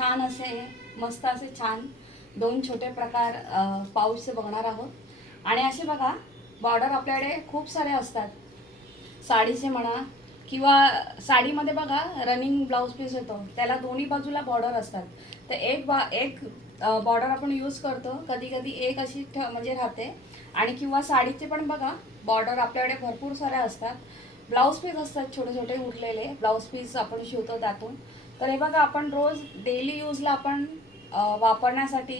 छान असे मस्त असे छान दोन छोटे प्रकार अ, बघणार आहोत. आणि असे बघा बॉर्डर आपल्याकडे खूप सारे असतात. साडीचे म्हणा किंवा साडीमध्ये बघा रनिंग ब्लाऊज पीस येतो. त्याला दोन्ही बाजूला बॉर्डर असतात. तर एक बा एक बॉर्डर आपण यूज करतो. कधी कधी एक अशी ठ म्हणजे राहते. आणि किंवा साडीचे पण बघा बॉर्डर आपल्याकडे भरपूर साऱ्या असतात. ब्लाऊज पीस असतात छोटे छोटे उरलेले ब्लाऊज पीस आपण शिवतो त्यातून. तर हे बघा आपण रोज डेली यूजला आपण वापरण्यासाठी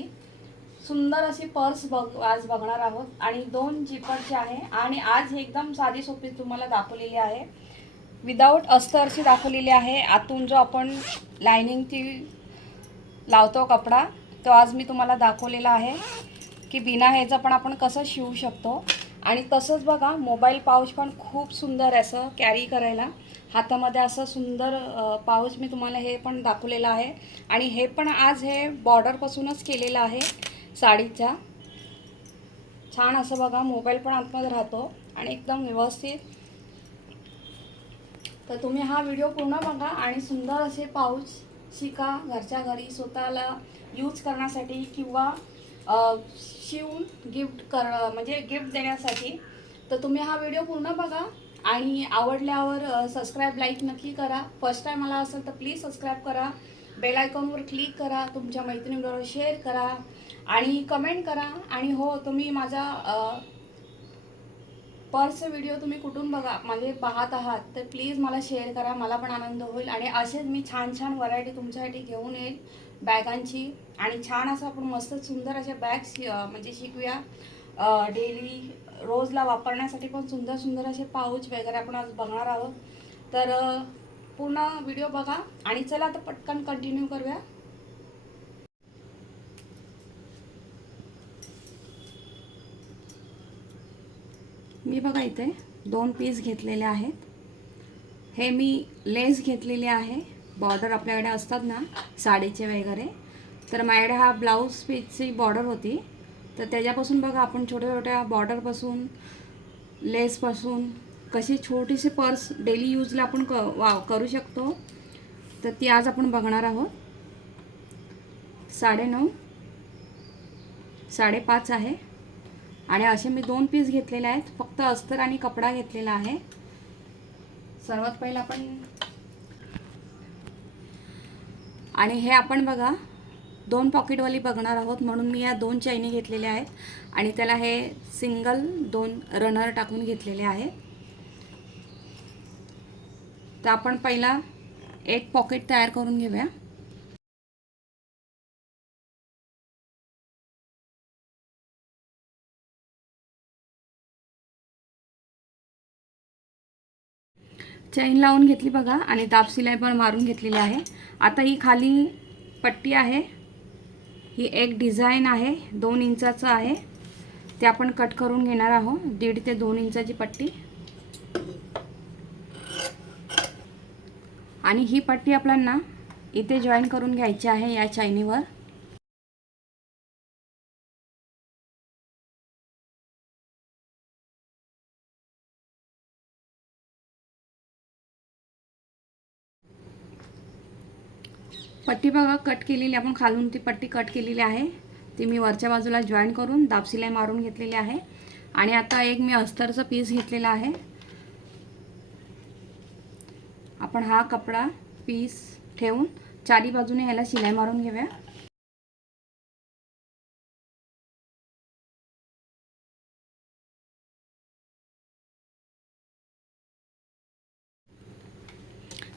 सुंदर अशी पर्स बघ आज बघणार आहोत. आणि दोन जिपरची आहे. आणि आज ही एकदम साधी सोपी तुम्हाला दाखवलेली आहे. विदाऊट अस्तरची दाखवलेली आहे. आतून जो आपण लायनिंगची लावतो कपडा तो आज मी तुम्हाला दाखवलेला आहे. की बिना ह्याचं पण आपण कसं शिवू शकतो. आणि तसंच बघा मोबाईल पाऊच पण खूप सुंदर आहे असं कॅरी करायला. हातामध्ये असं सुंदर पाऊच मी तुम्हाला हे पण दाखवलेलं आहे. आणि हे पण आज हे बॉर्डरपासूनच केलेलं आहे साडीच्या. छान असं बघा मोबाईल पण आतमध्ये राहतो आणि एकदम व्यवस्थित. तर तुम्ही हा व्हिडिओ पूर्ण बघा आणि सुंदर असे पाऊच शिका घरच्या घरी स्वतःला यूज करण्यासाठी किंवा शिवून गिफ्ट कर म्हणजे गिफ्ट देण्यासाठी तर तुम्ही हा व्हिडिओ पूर्ण बघा आणि आवडल्यावर सबस्क्राईब लाईक नक्की करा. फर्स्ट टाईम मला असेल तर प्लीज सबस्क्राईब करा. बेल आयकॉनवर क्लिक करा. तुमच्या मैत्रिणीबरोबर शेअर करा आणि कमेंट करा. आणि हो तुम्ही माझा पर्सचे व्हिडिओ तुम्ही कुठून बघा म्हणजे पाहत आहात तर प्लीज मला शेअर करा मला पण आनंद होईल. आणि असेच मी छान छान व्हरायटी तुमच्यासाठी घेऊन येईल बॅगांची. आणि छान असं आपण मस्त सुंदर अशा बॅग्स म्हणजे शिकूया. डेली रोजला वापरण्यासाठी पण सुंदर सुंदर असे पाऊच वगैरे आपण आज बघणार आहोत. तर पूर्ण व्हिडिओ बघा. आणि चला आता पटकन कंटिन्यू करूया. मी बघा इथे दोन पीस घेतलेले आहेत. हे मी लेस घेतलेली आहे. बॉर्डर आपल्याकडे असतात ना साडीचे वगैरे. तर माझ्याकडे हा ब्लाऊज पीसची बॉर्डर होती. तर त्याच्यापासून बघा आपण छोट्या छोट्या बॉर्डरपासून लेसपासून कशी छोटीशी पर्स डेली यूजला आपण क वा करू शकतो. तर ती आज आपण बघणार आहोत. साडेनऊ साडेपाच आहे. आणि असे मी दोन पीस घेतलेले आहेत. फक्त अस्तर आणि कपडा घेतलेला आहे. सर्वात पहिला आपण आणि हे आपण बघा दोन पॉकेटवाली बघणार आहोत. म्हणून मी या दोन चैनी घेतलेल्या आहेत. आणि त्याला हे सिंगल दोन रनर टाकून घेतलेले आहे. तर आपण पहिला एक पॉकेट तयार करून घेऊया. चैन लावून घेतली बघा आणि दाब सिलाई पण मारून घेतलेली आहे. आता ही खाली पट्टी आहे. ही एक डिझाईन आहे दोन इंचाचं आहे. ते आपण कट करून घेणार आहोत दीड ते दोन इंचाची पट्टी. आणि ही पट्टी आपल्याला इथे जॉईन करून घ्यायची आहे या चायनीवर. पट्टी बघा कट केलेली आपण खालून ती पट्टी कट केलेली आहे. ती मी वरच्या बाजूला जॉईन करून दाबसिलाई मारून घेतलेली आहे. आणि आता एक मी अस्तरचा पीस घेतलेला आहे. आपण हा कपडा पीस ठेवून चारी बाजूने ह्याला शिलाई मारून घेऊया.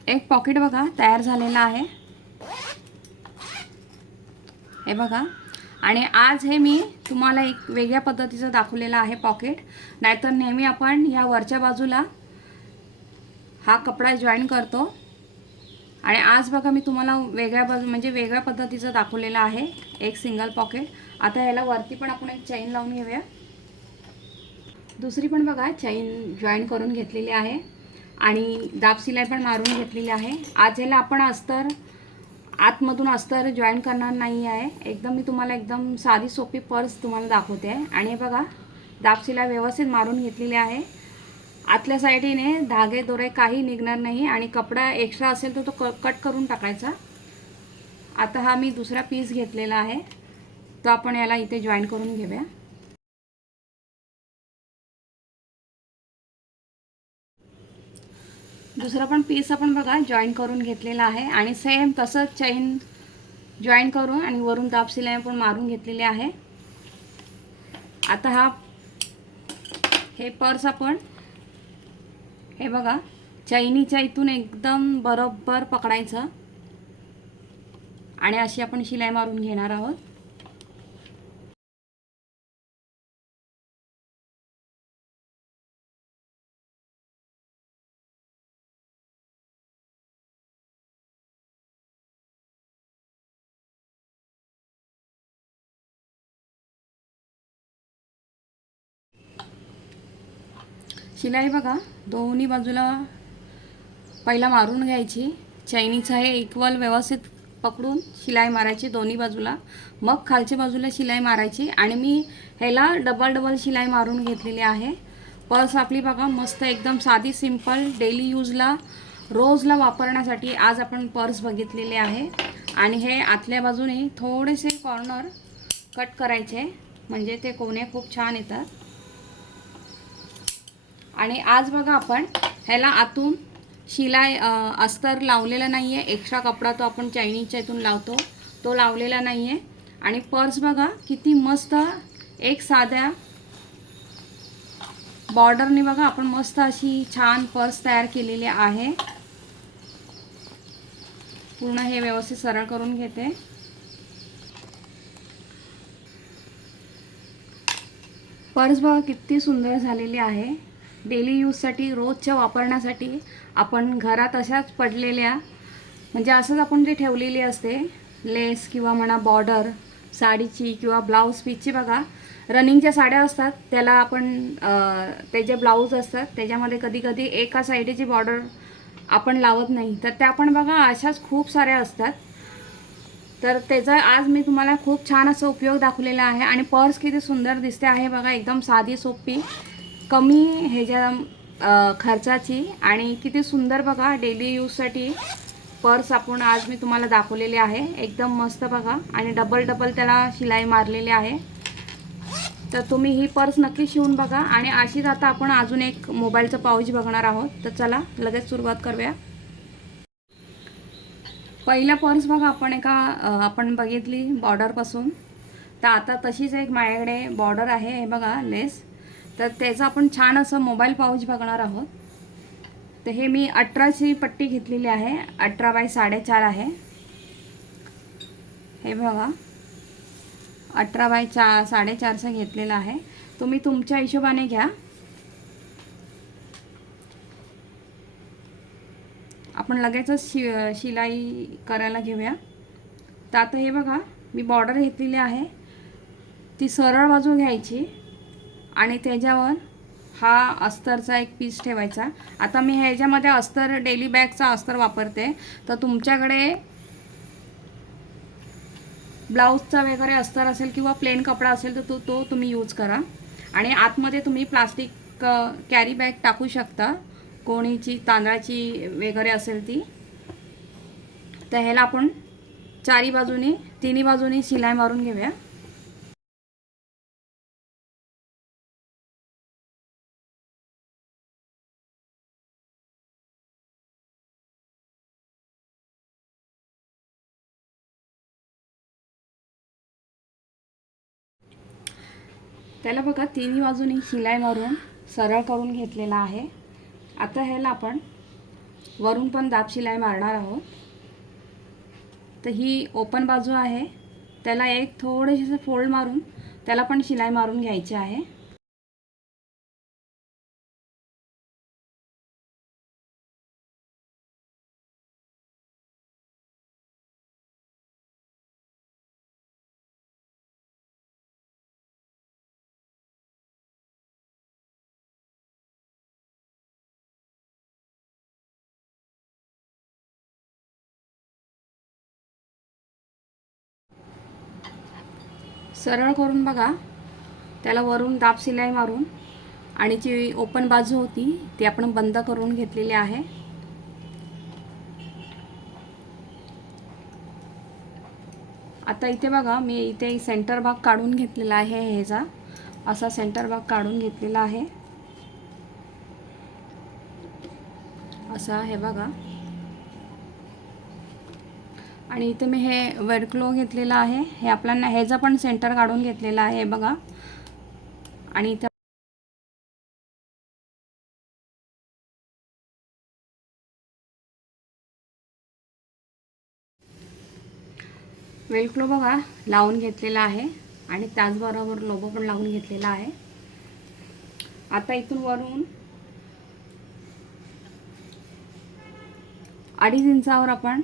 एक पॉकेट बघा तयार झालेला आहे. हे बघा. आणि आज हे मी तुम्हाला एक वेगळ्या पद्धतीचं दाखवलेलं आहे पॉकेट नाहीतर नेहमी आपण ह्या वरच्या बाजूला हा कपडा जॉईन करतो. आणि आज बघा मी तुम्हाला वेगळ्या बाजू म्हणजे वेगळ्या पद्धतीचं दाखवलेलं आहे एक सिंगल पॉकेट आता याला वरती पण आपण एक चैन लावून घेऊया. दुसरी पण बघा चैन जॉईन करून घेतलेली आहे. आणि दाब सिलाई पण मारून घेतलेली आहे. आज याला आपण अस्तर आतमधून अस्तर जॉईन करणार नाही आहे. एकदम मी तुम्हाला एकदम साधी सोपी पर्स तुम्हाला दाखवते. आहे आणि हे बघा दापशीला व्यवस्थित मारून घेतलेली आहे. आतल्या साईडीने धागे दोरे काही निघणार नाही आणि कपडा एक्स्ट्रा असेल तर तो क कट करून टाकायचा. आता हा मी दुसरा पीस घेतलेला आहे. तो आपण याला इथे जॉईन करून घेऊया. दुसरा पण पीस आपण बघा जॉईन करून घेतलेला आहे. आणि सेम तसंच चैन जॉईन करून आणि वरून तापशिलाई पण मारून घेतलेले आहे. आता हा हे पर्स आपण हे बघा चैनीच्या इथून एकदम बरोबर पकडायचं. आणि अशी आपण शिलाई मारून घेणार आहोत. शिलाई बघा दोन्ही बाजूला पहिला मारून घ्यायची. चायनीचा हे इक्वल व्यवस्थित पकडून शिलाई मारायची दोन्ही बाजूला. मग खालच्या बाजूला शिलाई मारायची आणि मी ह्याला डबल डबल शिलाई मारून घेतलेली आहे. पर्स आपली बघा मस्त एकदम साधी सिंपल डेली यूजला रोजला वापरण्यासाठी आज आपण पर्स बघितलेले आहे. आणि हे आतल्या बाजूने थोडेसे कॉर्नर कट करायचे. म्हणजे ते कोणे खूप छान येतात. आणि आज बघा आपण ह्याला आतून शिलाई अस्तर लावलेला नाही आहे एक्स्ट्रा कपडा तो आपण चायनीजच्या इथून लावतो. तो लावलेला नाही आहे आणि पर्स बघा किती मस्त एक साध्या बॉर्डरने बघा आपण मस्त अशी छान पर्स तयार केलेली आहे. पूर्ण हे व्यवस्थित सरळ करून घेते. पर्स बघा किती सुंदर झालेली आहे. डेली यूजसाठी रोजच्या वापरण्यासाठी आपण घरात अशाच पडलेल्या म्हणजे असंच आपण जे ठेवलेली असते लेस किंवा म्हणा बॉर्डर साडीची किंवा ब्लाऊज पीसची बघा रनिंगच्या साड्या असतात त्याला आपण ते त्याचे ब्लाऊज असतात त्याच्यामध्ये कधी कधी एका साईडची बॉर्डर आपण लावत नाही तर त्या पण बघा अशाच खूप साऱ्या असतात. तर त्याचा आज मी तुम्हाला खूप छान असा उपयोग दाखवलेला आहे आणि पर्स किती सुंदर दिसते आहे बघा एकदम साधी सोपी. कमी ह्याच्या खर्चाची आणि किती सुंदर बघा डेली यूजसाठी पर्स आपण आज मी तुम्हाला दाखवलेली आहे. एकदम मस्त बघा. आणि डबल डबल त्याला शिलाई मारलेली आहे. तर तुम्ही ही पर्स नक्की शिवून बघा. आणि अशीच आता आपण अजून एक मोबाईलचं पाऊच बघणार आहोत. तर चला लगेच सुरुवात करूया. पहिला पर्स बघा आपण एका आपण बघितली बॉर्डरपासून तर आता तशीच एक माझ्याकडे बॉर्डर आहे. हे बघा लेस तर त्याचं आपण छान असं मोबाईल पाऊच बघणार आहोत. तर हे मी अठराची पट्टी घेतलेली आहे. अठरा बाय साडेचार आहे. हे बघा. अठरा बाय चा साडेचारचं घेतलेलं आहे. तुम्ही तुमच्या हिशोबाने घ्या. आपण लगेचच शि शिलाई करायला घेऊया. तर आता हे बघा मी बॉर्डर घेतलेली आहे. ती सरळ बाजू घ्यायची. आणि त्याच्यावर हा अस्तरचा एक पीस ठेवायचा. आता मी ह्याच्यामध्ये अस्तर डेली बॅगचा अस्तर वापरते. तर तुमच्याकडे ब्लाऊजचा वगैरे अस्तर असेल किंवा प्लेन कपडा असेल तर तो तो तुम्ही यूज करा. आणि आतमध्ये तुम्ही प्लास्टिक कॅरी बॅग टाकू शकता. कोणीची तांदळाची वगैरे असेल ती. तर ह्याला आपण चारी बाजूनी तिन्ही बाजूनी शिलाई मारून घेऊया. त्याला बघा तिन्ही बाजूनी शिलाई मारून सरळ करून घेतलेला आहे. आता ह्याला आपण वरून पण दाब शिलाई मारणार आहोत. तर ही ओपन बाजू आहे. त्याला एक थोडेसे फोल्ड मारून त्याला पण शिलाई मारून घ्यायची आहे. सरळ करून बघा. त्याला वरून दाब शिलाई मारून आणि जी ओपन बाजू होती ती आपण बंद करून घेतलेली आहे. आता इथे बघा मी इथे सेंटर भाग काढून घेतलेला आहे ह्याचा. असा सेंटर भाग काढून घेतलेला आहे. असा आहे बघा. आणि इथे मी हे वेडक्लो घेतलेला आहे. हे आपल्याला ह्याचा पण सेंटर काढून घेतलेला आहे बघा. आणि इथं वेलक्लो बघा लावून घेतलेला आहे. आणि त्याचबरोबर लोबो पण लावून घेतलेला आहे. आता इथून वरून अडीच इंचावर आपण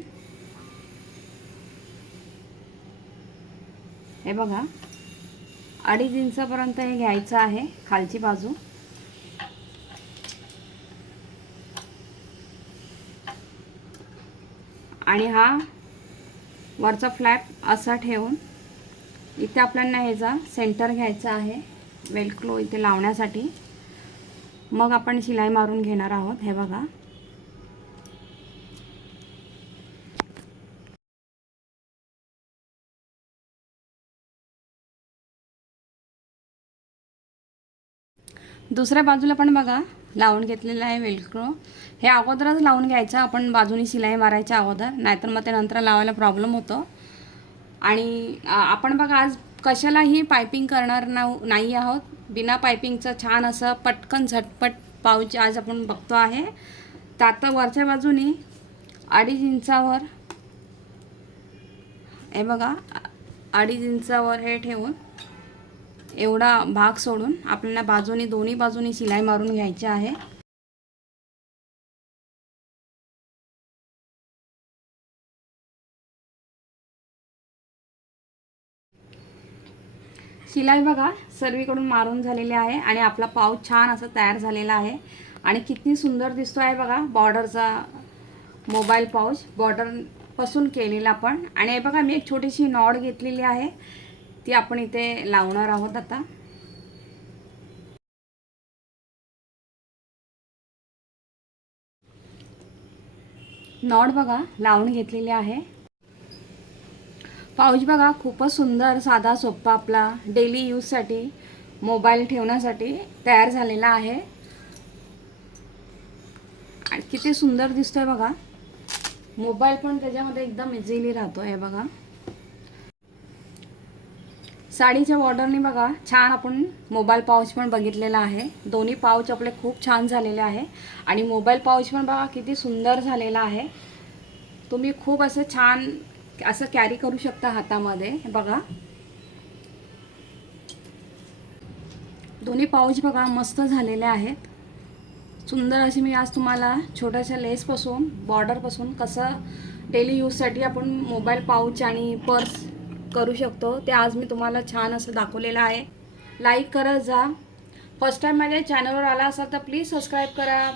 हे बघा. अडीच इंचापर्यंत हे घ्यायचं आहे खालची बाजू. आणि हा वरचा फ्लॅप असा ठेवून इथे आपल्याला ह्याचा सेंटर घ्यायचा आहे वेलक्लो इथे लावण्यासाठी. मग आपण शिलाई मारून घेणार आहोत हे बघा. दुसऱ्या बाजूला पण बघा लावून घेतलेलं आहे वेलक्रो हे अगोदरच लावून घ्यायचं आपण बाजूनी शिलाई मारायच्या अगोदर नाहीतर मग ते नंतर लावायला प्रॉब्लेम होतो. आणि आपण बघा आज कशालाही पायपिंग करणार नाव नाही आहोत. बिना पायपिंगचं छान असं पटकन झटपट पाऊच आज आपण बघतो आहे. तर आता वरच्या बाजूने अडीच इंचावर हे बघा अडीच इंचावर हे ठेवून एवढा भाग सोडून आपल्याला बाजूनी दोन्ही बाजूनी शिलाई मारून घ्यायची आहे. शिलाई बघा सर्वीकडून मारून झालेली आहे आणि आपला पाऊच छान असं तयार झालेला आहे. आणि किती सुंदर दिसतो आहे बघा बॉर्डरचा मोबाईल पाऊच बॉर्डरपासून केलेला पण. आणि हे बघा मी एक छोटीशी नॉड घेतलेली आहे. ती आपण इथे लावणार आहोत आता. नॉट बघा लावून घेतलेली आहे. पाऊच बघा खूपच सुंदर साधा सोप्पा आपला डेली यूजसाठी मोबाईल ठेवण्यासाठी तयार झालेला आहे. आणि किती सुंदर दिसतोय बघा. मोबाईल पण त्याच्यामध्ये एकदम इझिली राहतो आहे बघा. साडीच्या बॉर्डरने बघा छान आपण मोबाईल पाऊच पण बघितलेला आहे. दोन्ही पाऊच आपले खूप छान झालेले आहे. आणि मोबाईल पाऊच पण बघा किती सुंदर झालेला आहे. तुम्ही खूप असं छान असं कॅरी करू शकता हातामध्ये. बघा. दोन्ही पाऊच बघा मस्त झालेले आहेत. सुंदर अशी मी आज तुम्हाला छोट्याशा लेसपासून बॉर्डरपासून कसं डेली यूजसाठी आपण मोबाईल पाऊच आणि पर्स करू शकतो. ते आज मी तुम्हाला छान असं दाखवलेलं आहे. लाईक करत जा. फर्स्ट टाईम माझ्या चॅनलवर आला असाल तर प्लीज सबस्क्राईब करा.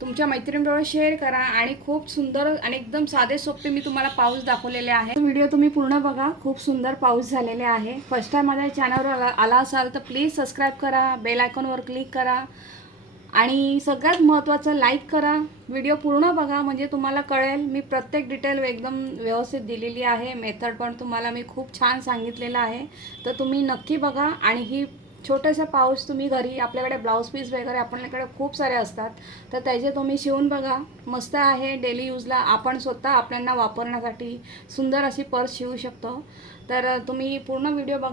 तुमच्या मैत्रिणीबरोबर शेअर करा आणि खूप सुंदर आणि एकदम साधे सोपे मी तुम्हाला पाऊस दाखवलेले आहे. व्हिडिओ तुम्ही पूर्ण बघा. खूप सुंदर पाऊस झालेले आहे. फर्स्ट टाईम माझ्या चॅनलवर आला आला असाल तर प्लीज सबस्क्राईब करा. बेल आयकॉनवर क्लिक करा. आणि सगळ्यात महत्त्वाचं लाईक करा. व्हिडिओ पूर्ण बघा म्हणजे तुम्हाला कळेल. मी प्रत्येक डिटेल एकदम व्यवस्थित दिलेली आहे. मेथड पण तुम्हाला मी खूप छान सांगितलेलं आहे. तर तुम्ही नक्की बघा आणि ही छोटंसं पाऊस तुम्ही घरी आपल्याकडे ब्लाऊज पीस वगैरे आपल्याकडे खूप सारे असतात. तर त्याचे तुम्ही शिवून बघा. मस्त आहे डेली यूजला आपण स्वतः आपल्यांना वापरण्यासाठी सुंदर अशी पर्स शिवू शकतो. तर तुम्ही पूर्ण व्हिडिओ बघा.